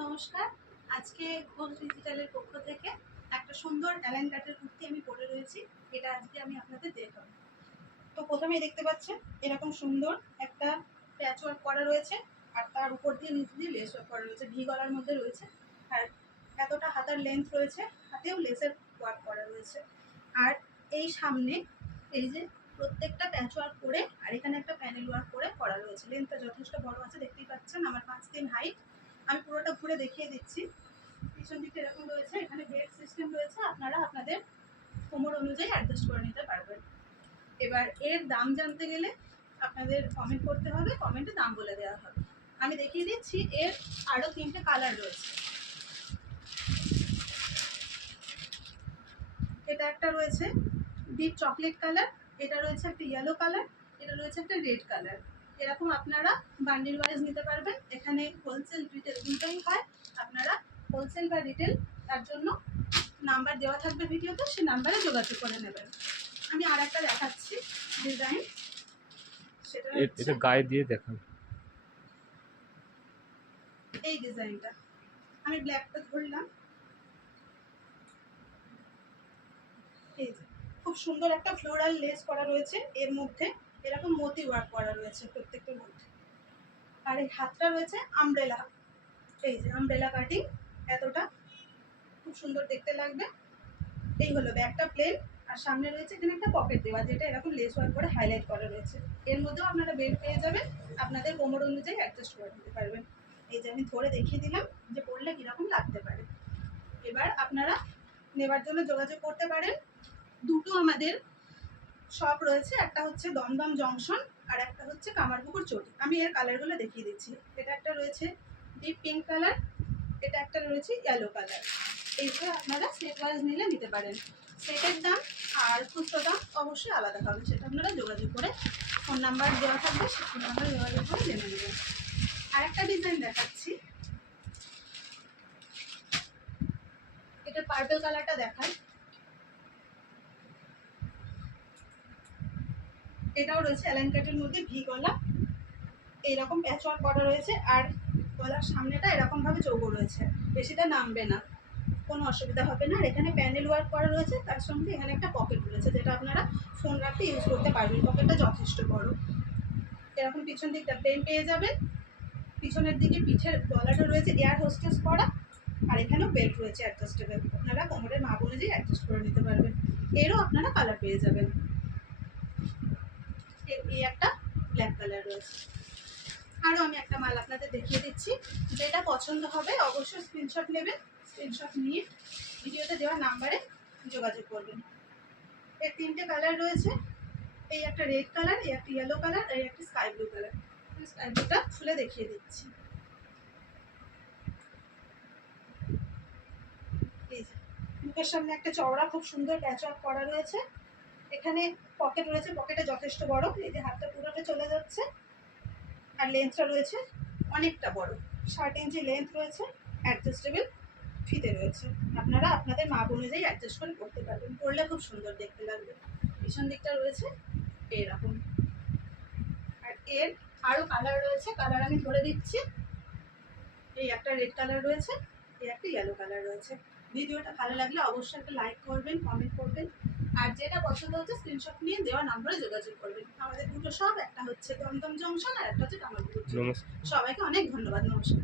নমস্কার। আজকে ঘোষ ডিজিটালের পক্ষ থেকে একটা সুন্দর অ্যালাইন কাটের কুর্তি আমি পরে রয়েছি। এটা আজকে আমি আপনাদের দেখাবো। তো প্রথমেই দেখতে পাচ্ছেন এরকম সুন্দর একটা প্যাচ ওয়ার্ক করা রয়েছে, আর তার উপর দিয়ে নিচ দিয়ে লেস ওয়ার্ক করা রয়েছে, ভি গলার মধ্যে রয়েছে। আর এতটা হাতার লেন্থ রয়েছে, হাতেও লেসের ওয়ার্ক করা রয়েছে। আর এই সামনে এই যে প্রত্যেকটা প্যাচ ওয়ার্ক করে, আর এখানে একটা প্যানেল ওয়ার্ক করে করা রয়েছে। লেন্থটা যথেষ্ট বড় আছে, দেখতেই পাচ্ছেন। আমার 5'3" হাইট। আমি পুরোটা ঘুরে দেখিয়ে দিচ্ছি। পিছন দিকটা এরকম রয়েছে, এখানে বেল্ট সিস্টেম রয়েছে, আপনারা আপনাদের কোমর অনুযায়ী অ্যাডজাস্ট করে নিতে পারবেন। এবার এর দাম জানতে গেলে আপনাদের কমেন্ট করতে হবে, কমেন্টে দাম বলে দেওয়া হবে। আমি দেখিয়ে দিচ্ছি এর আরও 3টে কালার রয়েছে। এটা একটা রয়েছে ডিপ চকলেট কালার, এটা রয়েছে একটা ইয়েলো কালার, এটা রয়েছে একটা রেড কালার। এরকম আপনারা বান্ডিল ওয়াইজ নিতে পারবেন। এখানে হোলসেল রিটেল দুটোই হয়। আপনারা হোলসেল বা রিটেল তার জন্য নাম্বার দেওয়া থাকবে ভিডিওতে, সেই নাম্বারে যোগাযোগ করে নেবেন। আমি আর একটা দেখাচ্ছি ডিজাইন, সেটা এটা গায়ে দিয়ে দেখান। এই ডিজাইনটা আমি ব্ল্যাকটা ধরলাম। এই যে খুব সুন্দর একটা ফ্লোরাল লেস করা রয়েছে, এর মধ্যে এরকম মতি ওয়ার্ক করা রয়েছে প্রত্যেকটার মধ্যে। আর এই হাতটা রয়েছে আমব্রেলা, এই যে আমব্রেলা কাটিং, এতটা খুব সুন্দর দেখতে লাগবে। এই হলো ব্যাকটা প্লেন, আর সামনে রয়েছে এখানে একটা পকেট দেওয়া, যেটা এরকম লেস ওয়ার্ক করে হাইলাইট করা রয়েছে। এর মধ্যেও আপনারা বেল্ট পেয়ে যাবেন, আপনাদের কোমর অনুযায়ী অ্যাডজাস্ট করে দিতে পারবেন। এই যে আমি ধরে দেখিয়ে দিলাম যে পরলে কীরকম লাগতে পারে। এবার আপনারা নেবার জন্য যোগাযোগ করতে পারেন। দুটো আমাদের শপ রয়েছে, একটা হচ্ছে দমদম জংশন, আর একটা হচ্ছে কামারপুকুর চটি। আমি এর কালারগুলো দেখিয়ে দিচ্ছি। এটা একটা রয়েছে ডিপ পিঙ্ক কালার, এটা একটা রয়েছে ইয়েলো কালার। এইভাবে আপনারা সেট ওয়াইজ নিলে নিতে পারেন। সেটের দাম আর খুচরো দাম অবশ্যই আলাদা হবে, সেটা আপনারা যোগাযোগ করে, ফোন নাম্বার দেওয়া থাকবে, সেই ফোন নাম্বার যোগাযোগ করে জেনে নেবেন। আরেকটা ডিজাইন দেখাচ্ছি, এটা পার্পল কালারটা দেখায়। এটাও রয়েছে অ্যালাইন কাটের মধ্যে, ভি গলা, এইরকম প্যাচ ওয়ার্ক করা রয়েছে, আর গলার সামনেটা এরকমভাবে চৌকো রয়েছে, বেশিটা নামবে না, কোনো অসুবিধা হবে না। আর এখানে প্যানেল ওয়ার্ক করা রয়েছে, তার সঙ্গে এখানে একটা পকেট রয়েছে, যেটা আপনারা ফোন রাখতে ইউজ করতে পারবেন। পকেটটা যথেষ্ট বড়। এরকম পিছন দিকটা প্লেন পেয়ে যাবেন। পিছনের দিকে পিঠের গলাটা রয়েছে এয়ার হোস্টেস করা, আর এখানেও বেল্ট রয়েছে অ্যাডজাস্টেবল, আপনারা কোমরের মাপ অনুযায়ী অ্যাডজাস্ট করে নিতে পারবেন। এরও আপনারা কালার পেয়ে যাবেন। এই একটা ব্ল্যাক কালার রয়েছে। আরও আমি একটা মাল আপনাদের দেখিয়ে দিচ্ছি, যেটা পছন্দ হবে অবশ্যই স্ক্রিনশট নেবেন। স্ক্রিনশট নিয়ে ভিডিওতে দেওয়া নাম্বারে যোগাযোগ করবেন। এর 3টে কালার রয়েছে, এই একটা রেড কালার, এই একটা ইয়েলো কালার, এই একটা স্কাই ব্লু কালার। স্কাই ব্লুটা খুলে দেখিয়ে দিচ্ছি। এই যে মুখের সামনে একটা চওড়া খুব সুন্দর প্যাচ ওয়ার্ক করা রয়েছে, এখানে পকেট রয়েছে, পকেটে যথেষ্ট বড়, এই যে হাতটা পুরোটা চলে যাচ্ছে। আর লেন্থটা রয়েছে অনেকটা বড়, 60 ইঞ্চি লেন্থ রয়েছে, অ্যাডজাস্টেবল ফিতে রয়েছে, আপনারা আপনাদের মাপ অনুযায়ী অ্যাডজাস্ট করে পরতে পারবেন, পরলে খুব সুন্দর দেখতে লাগবে। পিছন দিকটা রয়েছে এরকম। আর এর আরও কালার রয়েছে, কালার আমি ধরে দিচ্ছি। এই একটা রেড কালার রয়েছে, এই একটা ইয়েলো কালার রয়েছে। ভিডিওটা ভালো লাগলে অবশ্যই একটা লাইক করবেন, কমেন্ট করবেন, আর যেটা পছন্দ হচ্ছে স্ক্রিনশট নিয়ে দেওয়া নাম্বারে যোগাযোগ করবেন। আমাদের দুটো শপ, একটা হচ্ছে দমদম জংশন আর একটা হচ্ছে কামারপুকুর। সবাইকে অনেক ধন্যবাদ, নমস্কার।